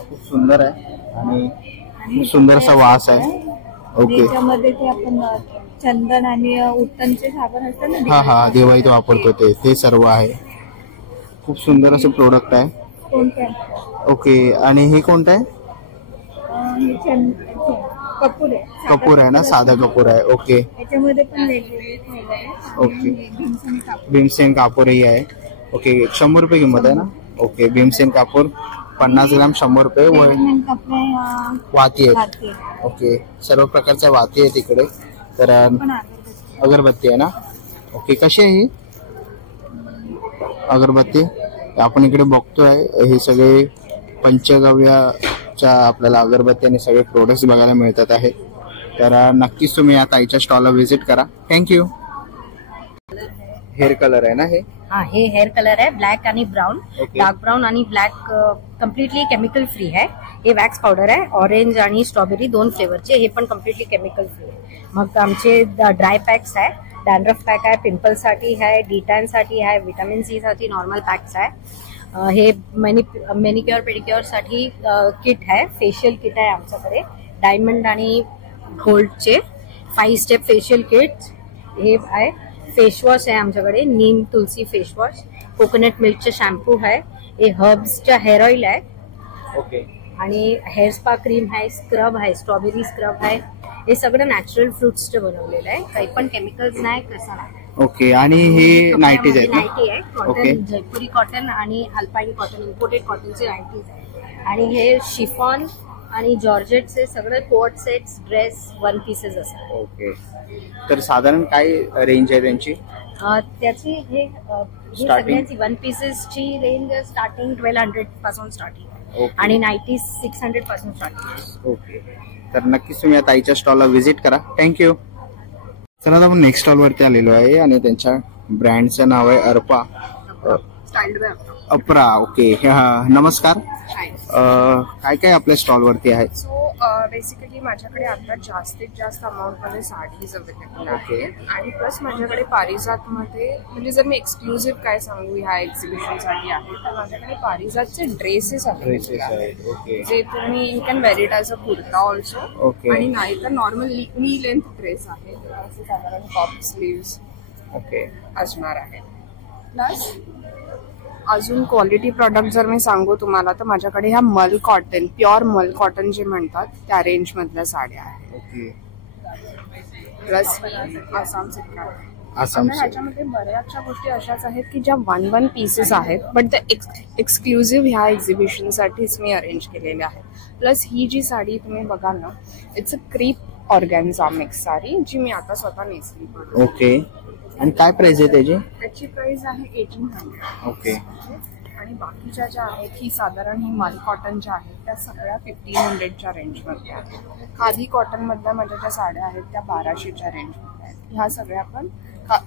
खूप सुंदर आहे आणि खूप सुंदर असा वास आहे। ओके, त्याच्यामध्ये ते आपण चंदन आणि उत्तनचे साबण असतात ना, हा हा, दिवाळीत वापरतो ते सर्व आहे। खूप सुंदर असं प्रोडक्ट आहे। कोणते? ओके, आणि हे कोणतं आहे? कपूर आहे, कपूर आहे ना? साधा कपूर आहे। ओके, याच्यामध्ये पण वेगवेगळे फ्लेवर आहे। ओके, भीमसेन कापूरही आहे। ओके, 100 रुपये किंमत आहे ना? ओके, भीमसेन कापूर 50 ग्राम 100 रुपये। वाती आहेत, ओके, सर्व प्रकारच्या वाती आहेत इकडे। तर अगरबत्ती आहे ना? ओके, कशी आहे ही अगरबत्ती? आपण इकडे बघतोय हे सगळे पंचगव्याच्या आपल्याला अगरबत्ती आणि सगळे प्रोडक्ट्स बघायला मिळतात आहेत। तर नक्कीच तुम्ही या ताईच्या स्टॉलला व्हिजिट करा। थँक्यू। हेअर कलर आहे ना हे? हा, हे हेअर कलर आहे, ब्लॅक आणि ब्राऊन, डार्क ब्राऊन आणि ब्लॅक, कम्प्लिटली केमिकल फ्री आहे। हे वॅक्स पावडर आहे, ऑरेंज आणि स्ट्रॉबेरी 2 फ्लेवरचे, हे पण कम्प्लिटली केमिकल फ्री आहे। मग आमचे ड्राय पॅक्स आहे, डॅन्ड्रफ पॅक आहे, पिंपल साठी आहे, डिटॅन साठी आहे, विटामिन सी साठी नॉर्मल पॅक्स आहे। हे मेनिक्युअर पेडिक्युअर साठी किट आहे, फेशियल किट आहे आमच्याकडे, डायमंड आणि गोल्डचे 5 स्टेप फेशियल किट हे आहे। फेसवॉश आहे आमच्याकडे, नीम तुलसी फेसवॉश, कोकोनट मिल्कचे शॅम्पू आहे, हे हर्ब्सचा हेअर ऑइल आहे। ओके, आणि हेअर स्पा क्रीम आहे, स्क्रब आहे, स्ट्रॉबेरी स्क्रब आहे। हे सगळं नॅचरल फ्रुट्सचं बनवलेलं आहे, काही पण केमिकल्स नाही, कसं नाही। ओके, आणि हे नाईटीज आहेत? नाईटी आहे, कॉटन, जयपुरी कॉटन आणि अल्पाईन कॉटन, इम्पोर्टेड कॉटनचे नाईटीज आहे। आणि हे शिफॉन आणि जॉर्जेटचे सगळे coat sets, dress, one pieces असतात। ओके, तर साधारण काय रेंज आहे त्यांची? त्याची हे सगळ्यांची वन पीसेसची रेंज स्टार्टिंग 1200 पासून स्टार्टिंग आहे आणि 600 पासून स्टार्टिंग। ओके, तर नक्कीच तुम्ही या ताईच्या स्टॉलला व्हिजिट करा। थँक्यू। चला आता आपण नेक्स्ट स्टॉल वरती आलेलो आहे आणि त्यांच्या ब्रँडचं नाव आहे अर्पा अपरा। ओके, नमस्कार। काय काय आपल्या स्टॉल वरती आहे? सो बेसिकली माझ्याकडे आता जास्तीत जास्त अमाऊंटमध्ये साडीज अवेलेबल आहेत आणि प्लस माझ्याकडे पारिजातमध्ये म्हणजे जर मी एक्सक्लुझिव्ह काय सांगू ह्या एक्झिबिशनसाठी आहे तर माझ्याकडे पारिजातचे ड्रेसेस अवेलेबल आहेत जे तुम्ही you can wear it as a kurta also आणि नाही तर नॉर्मल नी लेंथ ड्रेस आहे असे साधारण टॉप स्लीव्स असणार आहे. प्लस अजून क्वालिटी प्रॉडक्ट जर मी सांगू तुम्हाला तर माझ्याकडे ह्या मल कॉटन प्युअर मल कॉटन जे म्हणतात त्या रेंज मधल्या साड्या आहेत. प्लस आसाम सिल्क आहे. ह्याच्यामध्ये बऱ्याचशा गोष्टी अशाच आहेत की ज्या 1 पीसेस आहेत बट त्या एक्सक्लुझिव्ह ह्या एक्झिबिशनसाठीच मी अरेंज केलेल्या आहेत. प्लस ही जी साडी तुम्ही बघाल ना it's a crepe organza mix sari जी मी आता स्वतः नेसली. ओके. आणि काय प्राइस आहे त्याची? त्याची प्राइस आहे 1800. ओके. आणि बाकीच्या ज्या आहेत ही साधारण ही मल कॉटनच्या आहेत त्या सगळ्या 1500च्या रेंजमध्ये आहेत. खादी कॉटन मधल्या माझ्या ज्या साड्या आहेत त्या 1200च्या रेंजमध्ये आहेत. ह्या सगळ्या पण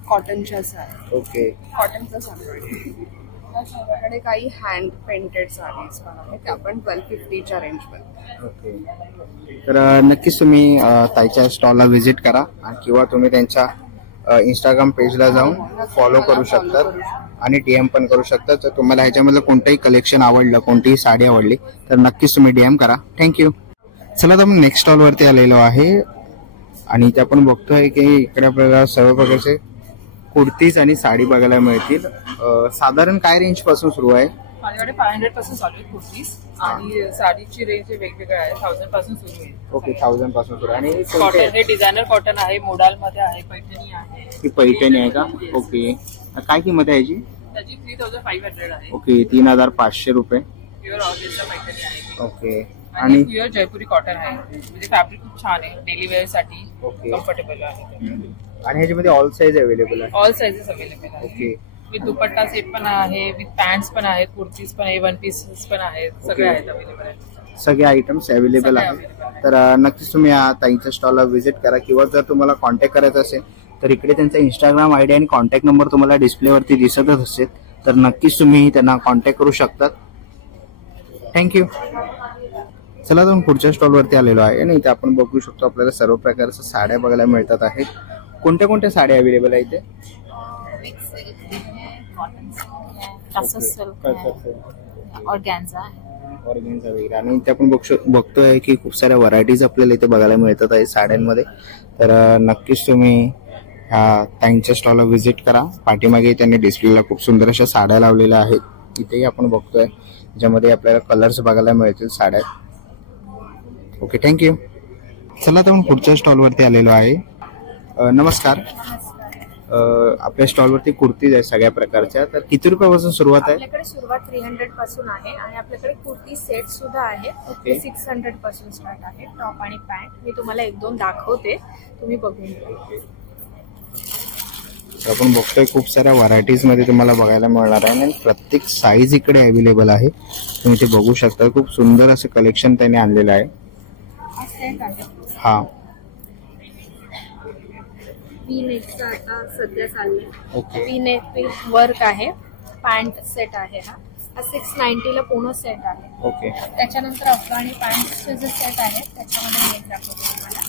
कॉटनच्याच आहेत. ओके. कॉटनचं सांगतो. माझ्याकडे काही हँड पेंटेड साडीज पण आहेत त्या पण 1250च्या रेंजमध्ये. ओके. तर नक्कीच तुम्ही ताईच्या स्टॉलला व्हिजिट करा किंवा तुम्ही त्यांच्या इंस्टाग्राम पेजला जाऊन फॉलो करू शकतात आणि DM पण करू शकतात. तर तुम्हाला ह्याच्यामधलं कोणतंही कलेक्शन आवडलं कोणतीही साडी आवडली तर नक्कीच तुम्ही DM करा. थँक्यू. चला तर आपण नेक्स्ट स्टॉल वरती आलेलो आहे आणि ते आपण बघतोय की इकडे आपल्याला सर्व प्रकारचे कुर्तीज आणि साडी बघायला मिळतील. साधारण काय रेंज पासून सुरू आहे? माझ्याकडे 500 पासून चालू आहे कुर्तीज आणि साडीची रेंज वेगवेगळी आहे. 1000 पासून सुरू आहे. ओके. 1000 पासून सुरू. आणि कॉटन हे डिझायनर कॉटन आहे, मोडाल मध्ये आहे, पैठणी आहे. ही पैठणी आहे का? ओके. काय किंमत आहे याची? त्याची 3500 आहे. ओके. 3500 रुपये. प्युअर ऑर्गेन्झा पैठणी आहे. ओके. आणि प्युअर जयपुरी कॉटन आहे. म्हणजे फॅब्रिक खूप छान आहे, डेली वेअर साठी कम्फर्टेबल आहे. आणि ह्याच्यामध्ये ऑल साईज अवेलेबल आहे? ऑल साइजेस अवेलेबल आहे. ओके. विथ दुपट्टा सेट पण आहे, विथ पॅन्ट्स पण आहेत, कुर्तीज पण आहे, 1 पीसेस पण आहेत, सगळे आहेत अवेलेबल आहेत. सगळे आयटम्स अवेलेबल आहेत. तर नक्कीच तुम्ही या ताईच्या स्टॉलला व्हिजिट करा किंवा जर तुम्हाला कॉन्टॅक्ट करायचा असेल तर इकडे त्यांचा इंस्टाग्राम आयडी आणि कॉन्टॅक्ट नंबर तुम्हाला डिस्प्लेवरती दिसतच असेल तर नक्कीच तुम्ही त्यांना कॉन्टॅक्ट करू शकतात. थँक्यू. चला तर पुढच्या स्टॉलवरती आलेलो आहे आणि इथे आपण बघू शकतो आपल्याला सर्व प्रकारच्या साड्या बघायला मिळतात आहेत. कोणत्या कोणत्या साड्या अवेलेबल आहेत इथे? ऑर्गॅन्झा वगैरे. आणि इथे आपण बघतोय की खूप साऱ्या व्हरायटीज आपल्याला इथे बघायला मिळतात आहे साड्यांमध्ये. तर नक्कीच तुम्ही ह्या ताईंच्या स्टॉलला व्हिजिट करा. पाठीमागे त्यांनी डिस्प्लेला खूप सुंदर अशा साड्या लावलेल्या आहेत. इथेही आपण बघतोय ज्यामध्ये आपल्याला कलर्स बघायला मिळतील साड्या. ओके. थँक्यू. चला तर पुढच्या स्टॉलवरती आलेलो आहे. नमस्कार. आपल्या स्टॉलवरती कुर्तीज आहे सगळ्या प्रकारच्या. तर किती रुपयापासून सुरुवात आहे? आपल्याकडे सुरुवात 300 पासून आहे आणि आपल्याकडे कुर्ती सेट सुद्धा आहे. ते 600 पासून स्टार्ट आहे. टॉप आणि पॅन्ट मी तुम्हाला 1-2 दाखवते, तुम्ही बघून घ्या. आपण बघतोय खूप साऱ्या व्हरायटीज मध्ये तुम्हाला बघायला मिळणार आहे आणि प्रत्येक साईज इकडे अवेलेबल आहे. तुम्ही ते बघू शकता. खूप सुंदर असं कलेक्शन त्याने आणलेलं आहे. हा. वी नेकचा आता सध्या चाललंय. वी नेक विथ वर्क आहे. पॅन्ट सेट आहे. हा 690ला पूर्ण सेट आहे. ओके. त्याच्यानंतर अफगाणी पॅन्टचे जे सेट आहे त्याच्यामध्ये नेक दाखवतो तुम्हाला.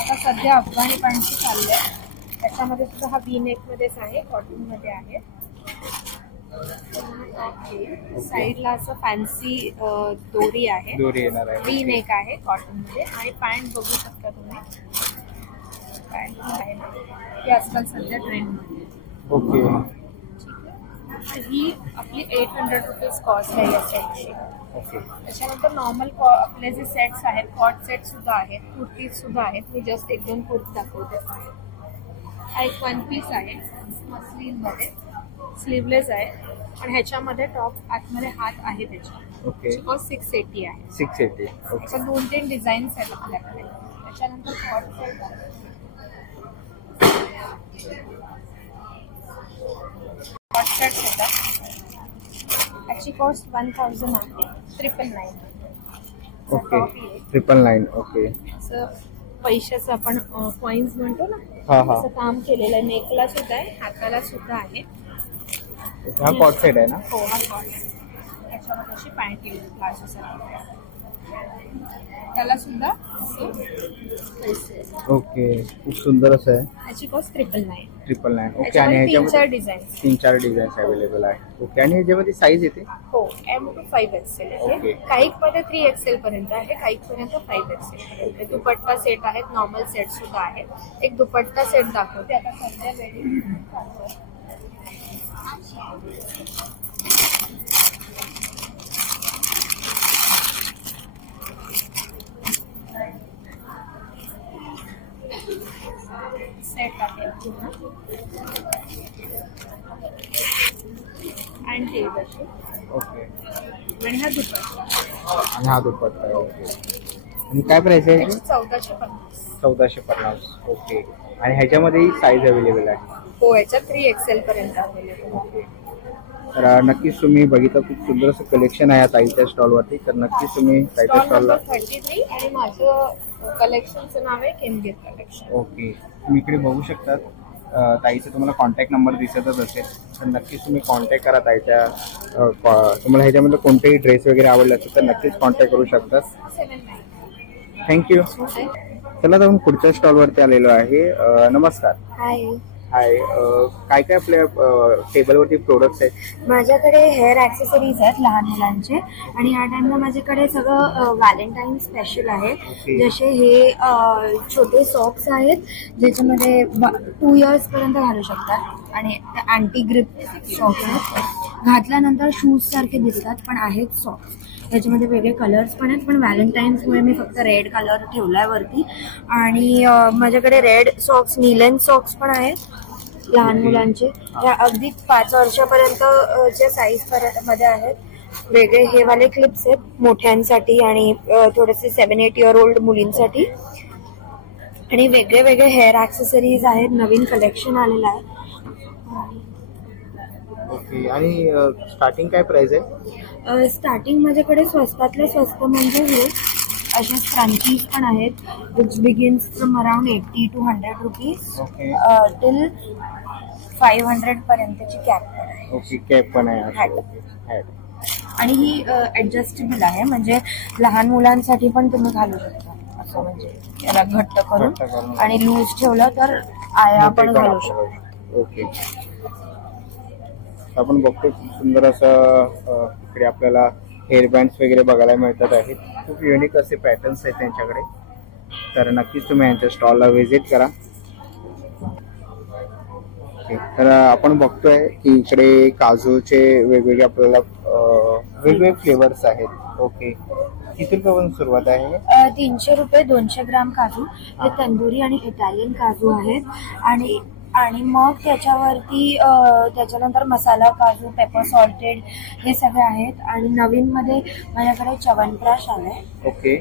आता सध्या अफगाणी पॅन्टचे चालले. त्याच्यामध्ये सुद्धा हा वी नेक मध्येच आहे, कॉटन मध्ये आहे. साईडला असं फॅन्सी दोरी आहे. वी नेक आहे कॉटन मध्ये आणि पॅन्ट बघू शकता तुम्ही. पॅन्ट आहे ही आजकाल सध्या ट्रेंड मध्ये. ओके. ही आपली 800 रुपीज कॉस्ट आहे या सेटची. त्याच्यानंतर नॉर्मल आपले जे सेट्स आहेत कॉट सेट सुद्धा आहेत, कुर्तीज सुद्धा आहेत. मी जस्ट 1-2 कुर्ती दाखवते. हा एक 1 पीस आहे मस्लिन मध्ये, स्लीवलेस आहे आणि ह्याच्यामध्ये टॉप आतमध्ये हात आहे त्याची. कॉस्ट 680 आहे. 680. त्याच्यात 2-3 डिझाईन्स आहेत आपल्याकडे. त्याच्यानंतर कॉट सेट आहे. कॉट सेट येतात. त्याची कॉस्ट 1000 आहे. 999. ओके. 999. ओके. असं पैशाचं आपण कॉइन्स म्हणतो ना, असं काम केलेलं आहे. नेकला सुद्धा आहे, हाताला सुद्धा आहे. हा कॉट सेट आहे ना? हो, हा कॉट. त्याच्यामध्ये अशी पॅन्ट येईल प्लाझोसाठी. त्याला सुद्धा पैसे. ओके, खूप सुंदर असं आहे. त्याची कॉस्ट 999. 999. ओके. आणि ह्याच्यामध्ये 3-4 डिझाईन्स अवेलेबल आहे. ओके. आणि ह्याच्यामध्ये साईज येते? हो, M to 5XL आहे. काही मध्ये 3XL पर्यंत आहे, काही पर्यंत 5XL पर्यंत. दुपट्टा सेट आहेत, नॉर्मल सेट सुद्धा आहेत. एक दुपट्टा सेट दाखवते आता सध्या वेळी. सेट आहे आणि ओके. आणि हा दुपट्टा. आणि हा दुपट्टा आहे. ओके. आणि काय प्राइस आहे? 1450. 1450. ओके. आणि ह्याच्यामध्ये साईज अवेलेबल आहे? हो, ह्याच्यात 3XL पर्यंत अवेलेबल आहे. तर नक्कीच तुम्ही बघितलं, खूप सुंदर असं कलेक्शन आहे ताईच्या स्टॉलवरती. तर नक्कीच तुम्ही ताईच्या स्टॉलला. 33 आणि माझं कलेक्शनचं नाव आहे केनगेट कलेक्शन. ओके. तुम्ही इकडे बघू शकतात, ताईचा तुम्हाला कॉन्टॅक्ट नंबर दिसतच असेल, तर नक्कीच तुम्ही कॉन्टॅक्ट करा ताईच्या. तुम्हाला ह्याच्यामध्ये कोणतेही ड्रेस वगैरे आवडले असेल तर नक्कीच कॉन्टॅक्ट करू शकता. थँक्यू. चला तर पुढच्या स्टॉलवरती आलेलो आहे. नमस्कार. हाय. हाय. काय काय आपल्या टेबलवरती प्रोडक्ट्स आहेत? माझ्याकडे हेअर ॲक्सेसरीज आहेत लहान मुलांचे, आणि या टाइमला माझ्याकडे सगळं व्हॅलेंटाईन स्पेशल आहे. जसे हे छोटे सॉक्स आहेत ज्याच्यामध्ये 2 इयर्स पर्यंत घालू शकतात, आणि अँटी ग्रिप सॉक्स आहेत. घातल्यानंतर शूज सारखे दिसतात पण आहेत सॉक्स. त्याच्यामध्ये वेगळे कलर्स पण आहेत, पण व्हॅलेंटाईन्समुळे मी फक्त रेड कलर ठेवलाय वरती. आणि माझ्याकडे रेड सॉक्स, नीलन सॉक्स पण आहेत लहान मुलांचे. या अगदी 5 वर्षापर्यंतच्या साईज मध्ये आहेत. वेगळे हे वाले क्लिप्स आहेत मोठ्यांसाठी आणि थोडेसे 7-8 इयर ओल्ड मुलींसाठी. आणि वेगळे वेगळे हेअर ॲक्सेसरीज आहेत. नवीन कलेक्शन आलेलं आहे. ओके. आणि स्टार्टिंग काय प्राइस आहे? स्टार्टिंग माझ्याकडे स्वस्तातलं स्वस्त म्हणजे हे अशा स्क्रंचीज पण आहेत, which begins from around 80 to 100 rupees till 500 पर्यंतची कॅप पण आहे. ओके. कॅप पण आहे. आणि ही ऍडजस्टेबल आहे, म्हणजे लहान मुलांसाठी पण तुम्ही घालू शकता. असं म्हणजे याला घट्ट करून आणि लूज ठेवलं तर आया पण घालू शकतो. ओके. आपण बघतो खूप सुंदर असं इकडे आपल्याला हेअर बँड्स वगैरे बघायला मिळतात आहेत. खूप युनिक असे पॅटर्न्स आहेत त्यांच्याकडे. तर नक्कीच तुम्ही यांच्या स्टॉलला व्हिजिट करा. तर आपण बघतोय की इकडे काजूचे वेगवेगळे आपल्याला वेगवेगळे फ्लेवर्स आहेत. ओके. किती रुपयापासून सुरुवात आहे? 300 रुपये 200 ग्राम काजू. हे तंदुरी आणि इटालियन काजू आहेत. आणि मग त्याच्यावरती त्याच्यानंतर मसाला काजू, पेपर सॉल्टेड हे सगळे आहेत. आणि नवीन मध्ये माझ्याकडे च्यवनप्राश आलाय. ओके.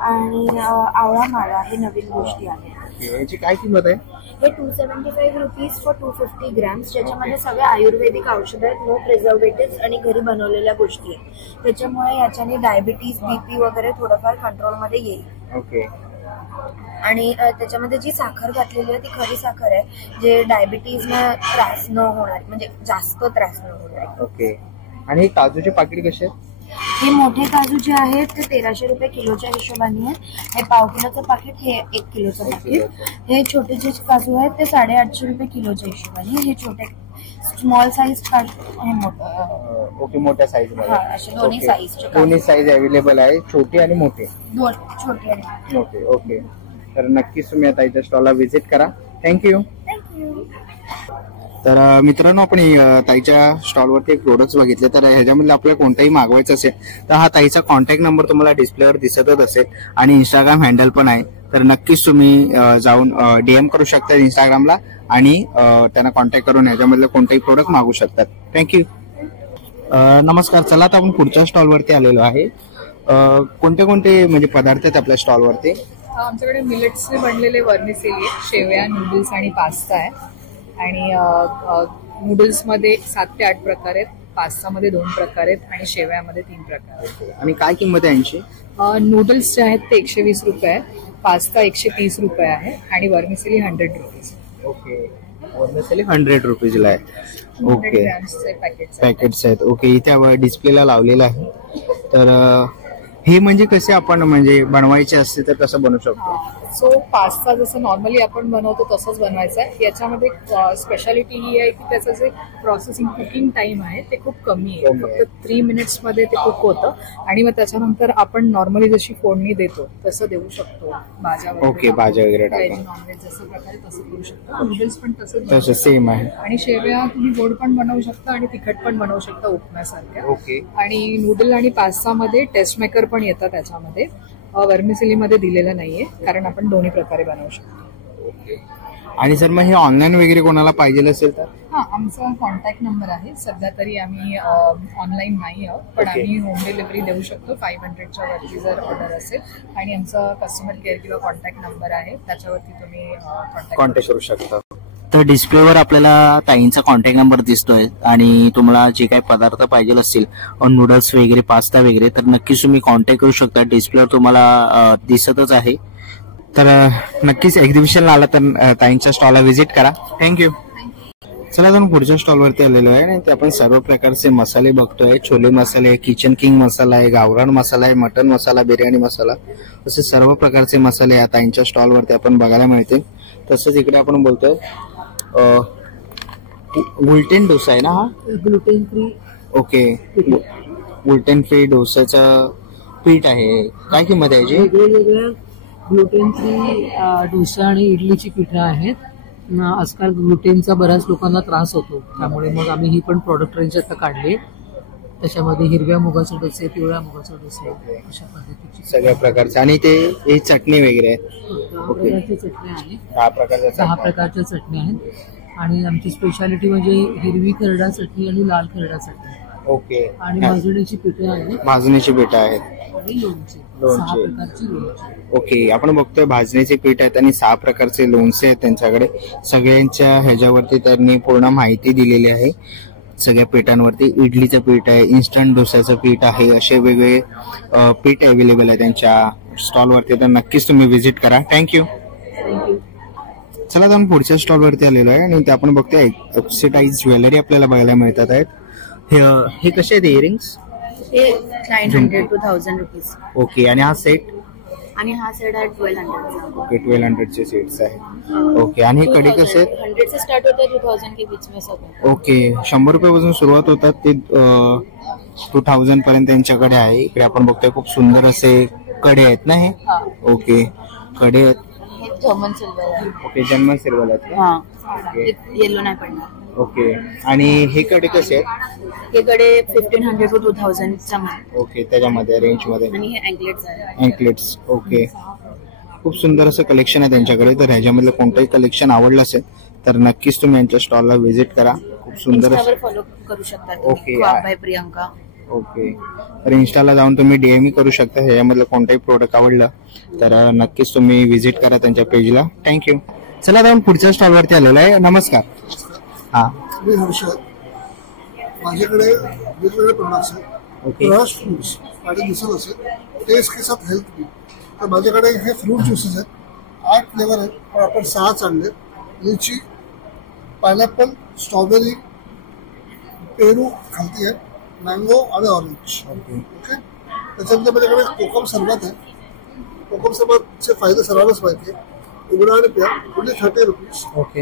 आणि आवळा मावा हे नवीन गोष्टी आहेत. याची काय किंमत आहे? हे 275 रुपीज फॉर 250 ग्रॅम्स. ज्याच्यामध्ये सगळे आयुर्वेदिक औषधं आहेत, नो प्रिझर्वेटिव्ह आणि घरी बनवलेल्या गोष्टी आहेत. त्याच्यामुळे याच्याने डायबिटीज, BP वगैरे थोडंफार कंट्रोलमध्ये येईल. ओके. आणि त्याच्यामध्ये जी साखर घातलेली आहे ती खरी साखर आहे, जे डायबिटीजला त्रास न होणार, म्हणजे जास्त त्रास न होणार. ओके. आणि हे काजूचे पाकिट कसे आहेत? हे मोठे काजू जे आहेत ते 1300 रुपये किलोच्या हिशोबाने आहे. हे पाव किलोचं पाकिट, हे 1 किलोचं पाकिट. हे छोटे जे काजू आहेत ते 850 रुपये किलोच्या हिशोबाने. हे छोटे स्मॉल साईज हे मोठं. ओके. मोठ्या साईज मध्ये असे दोन्ही साईजचे. दोन्ही साईज अवेलेबल आहे, छोटे आणि मोठे. दोन छोटे आणि मोठे. ओके. तर नक्कीच तुम्ही आता इथं स्टॉलला व्हिजिट करा. थँक्यू. तर मित्रांनो, आपण ताईच्या स्टॉलवरती एक प्रोडक्ट्स बघितले. तर ह्याच्यामध्ये आपल्याला कोणताही मागवायचं असेल तर हा ताईचा कॉन्टॅक्ट नंबर तुम्हाला डिस्प्लेवर दिसतच असेल, आणि इंस्टाग्राम हँडल पण आहे. तर नक्कीच तुम्ही जाऊन DM करू शकता इंस्टाग्रामला, आणि त्यांना कॉन्टॅक्ट करून ह्याच्यामधलं कोणताही प्रोडक्ट मागू शकतात. थँक्यू. नमस्कार. चला आता आपण पुढच्या स्टॉलवरती आलेलो आहे. कोणते कोणते म्हणजे पदार्थ आहेत आपल्या स्टॉलवरती? आमच्याकडे मिलेट्सने बनलेले वर्मिसेली आहेत, शेवया, नूडल्स आणि पास्ता आहे. आणि नूडल्समध्ये 7 ते 8 प्रकार आहेत, पास्तामध्ये 2 प्रकार आहेत, आणि शेवयामध्ये 3 प्रकार आहेत. आणि काय किंमत आहे यांची? नूडल्स जे आहेत ते 120 रुपये आहे, पास्ता 130 रुपये आहे, आणि वर्मिसेली 100 रुपीज. ओके. वर्मिसेली 100 रुपीजला आहे. ओके. ग्रॅम्सचे पॅकेट्स आहेत. ओके, इथे डिस्प्लेला लावलेलं आहे. तर हे म्हणजे कसे आपण म्हणजे बनवायचे असते तर कसं बनवू शकतो? सो पास्ता जसं नॉर्मली आपण बनवतो तसंच बनवायचं आहे. याच्यामध्ये स्पेशालिटी ही आहे की त्याचं जे प्रोसेसिंग कुकिंग टाइम आहे ते खूप कमी आहे. फक्त 3 मिनिट्स मध्ये ते कुक होतं आणि मग त्याच्यानंतर आपण नॉर्मली जशी फोडणी देतो तसं देऊ शकतो. भाज्या ओके, भाज्या वगैरे टाकून नॉनव्हेज जसं प्रकारे तसं करू शकतो. नूडल्स पण तसं सेम आहे. आणि शेवया तुम्ही गोड पण बनवू शकता आणि तिखट पण बनवू शकता उपम्यासारख्या. ओके. आणि नूडल आणि पास्ता मध्ये टेस्ट मेकर पण येतात त्याच्यामध्ये. वर्मिसेली मध्ये दिलेलं नाहीये कारण आपण दोन्ही प्रकारे बनवू शकतो. आणि जर मग हे ऑनलाईन वगैरे कोणाला पाहिजे असेल तर? हा, आमचा कॉन्टॅक्ट नंबर आहे. सध्या तरी आम्ही ऑनलाईन नाही आहोत, पण आम्ही होम डिलिव्हरी देऊ शकतो 500च्या वरती जर ऑर्डर असेल. आणि आमचा कस्टमर केअर किंवा कॉन्टॅक्ट नंबर आहे त्याच्यावरती तुम्ही कॉन्टॅक्ट करू शकता. तर डिस्प्लेवर आपल्याला ताईंचा कॉन्टॅक्ट नंबर दिसतोय आणि तुम्हाला जे काही पदार्थ पाहिजे असतील नूडल्स वगैरे पास्ता वगैरे तर नक्कीच तुम्ही कॉन्टॅक्ट करू शकता. डिस्प्लेवर तुम्हाला दिसतच आहे. तर नक्कीच एक्झिबिशनला आला तर ताईंच्या स्टॉलला व्हिजिट करा. थँक्यू. चला आपण पुढच्या स्टॉलवरती आलेलो आहे आणि ते आपण सर्व प्रकारचे मसाले बघतोय. छोले मसाले, किचन किंग मसाला आहे, गावरान मसाला आहे, मटन मसाला, बिर्याणी मसाला, असे सर्व प्रकारचे मसाले या ताईंच्या स्टॉलवरती आपण बघायला मिळतील. तसंच इकडे आपण बोलतोय ग्लुटेन डोसा आहे ना हा? Gluten free. Okay, gluten free डोसाचं पीठ आहे. काय किंमत आहे याची? वेगवेगळ्या ग्लुटेन फ्री डोसा आणि इडलीची पिठं आहेत. आजकाल ग्लुटेनचा बऱ्याच लोकांना त्रास होतो, त्यामुळे मग आम्ही ही पण प्रॉडक्ट रेंज आता काढली. त्याच्यामध्ये हिरव्या मुगाचे डोसे, पिवळ्या मुगाचे डोसे, अशा पद्धतीची सगळ्या प्रकारचे. आणि ते चटणी वगैरे आहे. 10 प्रकारची चटणी आहे. 10 प्रकारच्या चटणी आहेत. आणि आमची स्पेशालिटी म्हणजे हिरवी खरडा चटणी आणि लाल खरडा चटणी. ओके. आणि भाजणीची पिठं आहेत. भाजणीची पिठं आहेत. आणि लोणचे, 6 प्रकारची लोणचे. ओके, आपण बघतोय भाजणीचे पीठ आहेत आणि 6 प्रकारचे लोणचे आहेत त्यांच्याकडे. सगळ्यांच्या ह्याच्यावरती त्यांनी पूर्ण माहिती दिलेली आहे. सगळ्या पिठांवरती इडलीचं पीठ आहे, इन्स्टंट डोसाचं पीठ आहे, असे वेगवेगळे पीठ अवेलेबल आहे त्यांच्या स्टॉलवरती. तर नक्कीच तुम्ही व्हिजिट करा. थँक्यू. चला आपण पुढच्या स्टॉलवरती आलेलो आहे आणि ते आपण बघतोय ऑक्सिडाइज ज्वेलरी आपल्याला बघायला मिळतात आहेत. हे कसे आहेत इयरिंग्स? हे 900 to 1000 रुपीज. ओके. आणि हा सेट? आणि हा सेट आहे 1200. ओके, 1200चे सेट्स आहेत. ओके. आणि हे कडी कसे आहेत? 100 से स्टार्ट होता है, 2000 के बीच में सब है. ओके, 100 रुपयापासून सुरुवात होतात ते 2000 पर्यंत त्यांच्याकडे आहे. इकडे आपण बघतोय खूप सुंदर असे कडे आहेत ना हे? ओके, कडे आहेत. जर्मन सिल्वर आहे. ओके, जर्मन सिल्वर आहेत. येलो नाही पडणार. ओके. आणि हे कडे कसे आहेत? हे कडे 1500 to 2000 च्या मध्ये. ओके, त्याच्यामध्ये रेंज मध्ये. आणि हे अँकलेट्स आहे. अँकलेट्स. ओके, खूप सुंदर असं कलेक्शन आहे त्यांच्याकडे. तर ह्याच्यामधलं कोणतंही कलेक्शन आवडलं असेल तर नक्कीच तुम्ही यांच्या स्टॉलला व्हिजिट करा. खूप सुंदर असं फॉलो करू शकता. ओके. बाय प्रियंका. ओके, तर इन्स्टाला जाऊन तुम्ही डीएमई करू शकता. ह्याच्यामधलं कोणतंही प्रोडक्ट आवडलं तर नक्कीच तुम्ही व्हिजिट करा त्यांच्या पेजला. थँक्यू. चला जाऊन पुढच्या स्टॉलवरती आलेलो आहे. नमस्कार. हा, मी हर्षद. माझ्याकडे वेगवेगळे प्रोडक्ट्स आहेत. ओके. फ्रेश फ्रूट्स आणि दिसत असेल टेस्ट के साथ हेल्थ भी. तर माझ्याकडे हे फ्रूट ज्युसेस आहेत. 8 फ्लेवर आहेत, पण आपण 6 आणले. लिची, पायनॅपल, स्ट्रॉबेरी, पेरू खालती आहे, मँगो आणि ऑरेंज. ओके. त्याच्यानंतर माझ्याकडे कोकम सरबत आहे. कोकम सरबतचे फायदे सर्वांनाच माहिती आहे. उघडा आणि प्या. Only 30 rupees. ओके.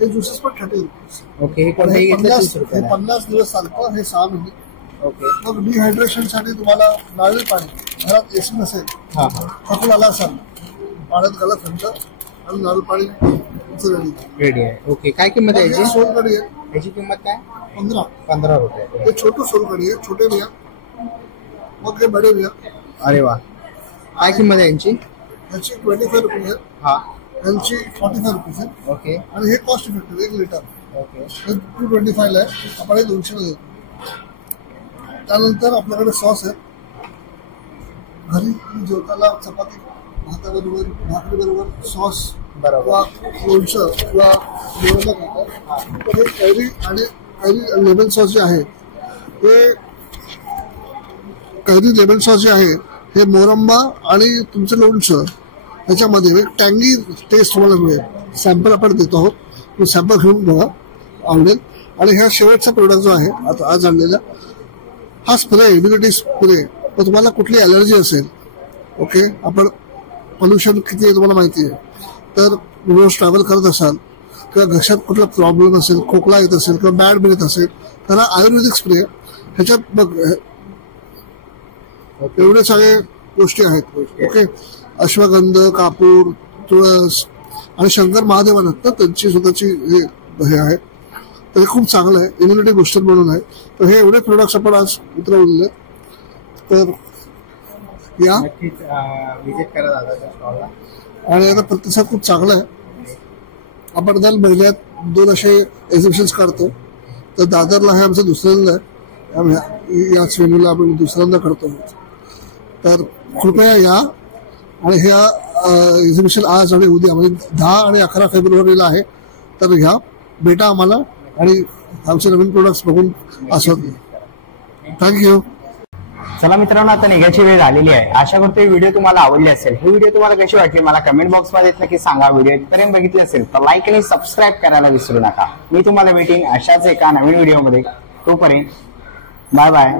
हे ज्युसेस पण 30 रुपीज. ओके. हे कोणतेही घेतलं 30 रुपयाला. 50 दिवस चालतं. हे 6 महिने. ओके. मग डिहायड्रेशन साठी तुम्हाला नारळी पाणी, घरात एसी नसेल, थकून आला असाल, पाण्यात घाला थंड आणि नारळ पाणी रेडी आहे. ओके, काय किंमत आहे याची? सोलकढी आहे. याची किंमत काय? 15 रुपये. हे छोटं सोलकढी आहे. छोटे बिया, मग हे बडे बिया. अरे वा. काय किंमत आहे यांची? याची 25 रुपये आहे. हा, यांची 45 रुपीज आहे. ओके. आणि हे कॉस्ट इफेक्टिव्ह 1 लिटर. ओके. हे 225 ला आहे. आपण हे 200 ला देतो. त्यानंतर आपल्याकडे सॉस आहे. घरी जेवताना चपाती भाताबरोबर, भाकरीबरोबर सॉस किंवा लोणचं किंवा जेवणाला खातात. तर हे कैरी आणि कैरी लेमन सॉस जे आहे, हे कैरी लेमन सॉस जे आहे हे मोरंबा आणि तुमचं लोणचं याच्यामध्ये एक टँगी टेस्ट तुम्हाला मिळेल. सॅम्पल आपण देतो आहोत. सॅम्पल घेऊन बघा, आवडेल. आणि ह्या शेवटचा प्रोडक्ट जो आहे आता आज आणलेला हा स्प्रे इम्युनिटी स्प्रे, तर तुम्हाला कुठली अलर्जी असेल, ओके, आपण पोल्युशन किती आहे तुम्हाला माहिती आहे, तर रोज ट्रॅव्हल करत असाल किंवा घशात कुठला प्रॉब्लेम असेल, खोकला येत असेल किंवा बॅड ब्रेथ असेल, तर हा आयुर्वेदिक स्प्रे ह्याच्यात बघ एवढे सगळे गोष्टी आहेत, ओके. अश्वगंध, कापूर, तुळस आणि शंकर महादेवानं तर त्यांची स्वतःची हे आहे, तर हे खूप चांगलं आहे, इम्युनिटी बुस्टर म्हणून आहे. तर हे एवढे प्रोडक्ट्स आपण आज उतरवलेले, तर या विजिट करा दादाच्या स्टॉलला. आणि आता प्रतिसाद खूप चांगला आहे. आपण दर महिन्यात 2 असे एक्झिबिशन काढतो, तर दादरला हे आमचं दुसऱ्यांदा आहे, याच वेन्यूला आपण दुसऱ्यांदा करतो. तर कृपया या आणि ह्या एक्झिबिशन आज आणि उद्या म्हणजे 10 आणि 11 फेब्रुवारीला आहे, तर ह्या भेटा आम्हाला आणि आमचे नवीन प्रोडक्ट्स बघून आस्वाद घ्या. थँक्यू. चला मित्रांनो, आता निघायची वेळ झालेली आहे. आशा करतो ही व्हिडिओ तुम्हाला आवडली असेल. ही व्हिडिओ तुम्हाला कशी वाटली मला कमेंट बॉक्स मध्ये नक्की सांगा. व्हिडिओ इथपर्यंत बघितली असेल तर लाईक आणि सबस्क्राईब करायला विसरू नका. मी तुम्हाला भेटेन अशाच एका नवीन व्हिडिओमध्ये. तोपर्यंत बाय बाय.